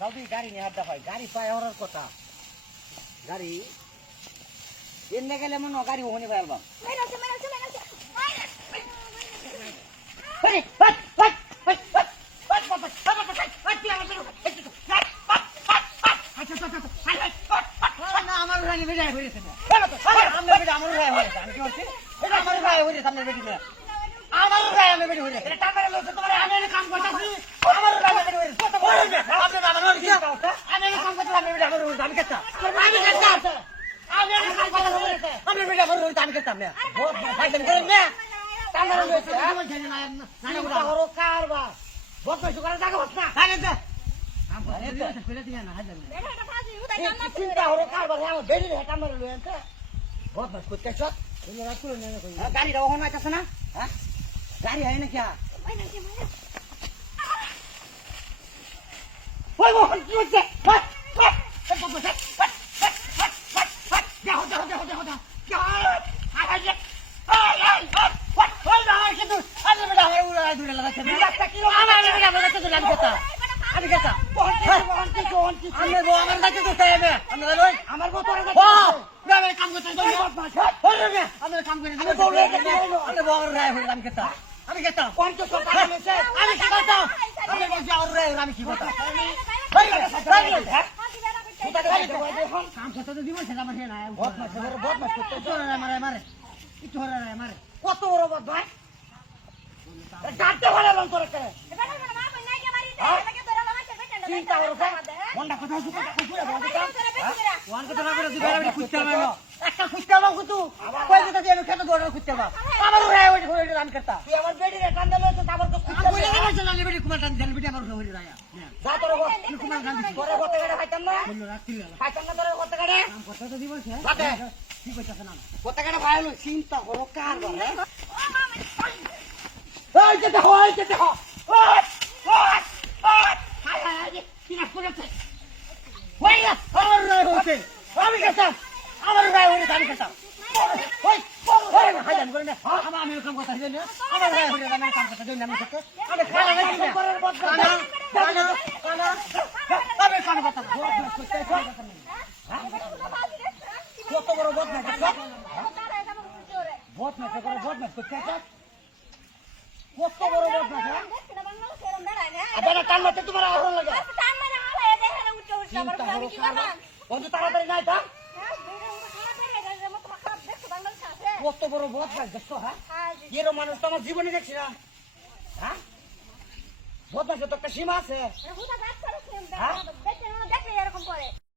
দাউদি গাড়ি নিয়ে আড্ডা হয় গাড়ি পায় ওর কথা গাড়ি এনে গেলে মনে গাড়ি ওখানে পাইলাম আমার রানি বেড়ে হয়েছে আমার বেড়ে আমার রায় হয়েছে আমি কি বলছি এটা আমার রায় হয়েছে সামনে বেটি না আমার রায় আমি বেটি হয়েছে এটা টাকা লইছে তোমার আমি কাম করতেছি আমার রায় বেটি হয়েছে আপনি বাবা নর কি আমি কাম করতে আমি বেটি আমার হয়েছে আমি কেতা আমি কেতা আমি কাম করতে হয়েছে আমি বেটি আমার হয়েছে আমি কেতা না ফাইলেন করেন না টাকা লইছে আমার জানি না না না ওর কারবা বহুত কিছু করে জায়গা বস না জানেন তো আরে তো ফেলে দিয়া না হাজার এটা এটা ফাজি উদা কাম না চিন্তা ওর কারবা আমার বেটি হেটা আমার লইছে बहुत मत कुछ कैसा गाड़ी रहो होना कैसा ना गाड़ी है ना क्या वो क्यों से काम करते আমি কাম করে আমি বলে আমি বড় রায় হই আমি কেতা আমি কেতা কোন তো সরকার মেসে আমি কি করতাম আমি বলছি আর রায় আমি কি করতাম ভাই কাম করতে তো দিব সেটা মানে না বহুত মাছ করতে তো মারে মারে একটু হরে রায় মারে কত বড় বদ ভাই গাড়তে ভালো লন করে করে এবারে মা কই নাই কে মারি দে এটাকে তোরা মামা কে কইতে না চিন্তা করো কোনটা কথা শুনে কইরা বলতা ওয়ান কথা না করে দিবা আমি খুঁজতে পারবো একটা খুঁজতে পাবো তুই কই দিতে আমি খেতে দৌড়া খুঁজতে পাবো আমার রায় ওই ঘুরে রান করতা তুই আমার বেডি রে টান দিলে তো তারপর তো খুঁজতে বলে না চলে না বেডি কুমার টান দেন বেডি আমার হই রায়া যা তোর কুমার গান দিছি তোর কত গাড়ি খাইতাম না বললো রাখছিল খাইতাম না তোর কত গাড়ি কাম করতে তো দিব সে বাতে কি কইতাছ না কত গাড়ি ভাইলো চিন্তা করো কার বলে ওই যেতে হয় যেতে হয় ওই হাই হাই কি না করেছে ওই না আমার রায় হইছে আমি গেছাম আমার রায় হইছে আমি গেছাম ওই ওই হাজার করে না আমি কাম করতে হইছে না আমার রায় হইছে আমি কাম করতে দেই না আমি করতে আমি খালা না কি করার বদ কানা আমি কাম করতে কত বড় বদ না বদ না করে বদ না করতে কত বড় বদ না আবার কান মতে তোমার আহরণ লাগে কান মানে আলা দেখে না উঠে উঠে আমার আমি কি করব বন্ধু তাড়াতাড়ি নাই তা কত বড় বদ ভাই দেখছো হ্যাঁ এর মানুষ তো আমার জীবনে দেখছি না হ্যাঁ বদ না তো একটা সীমা আছে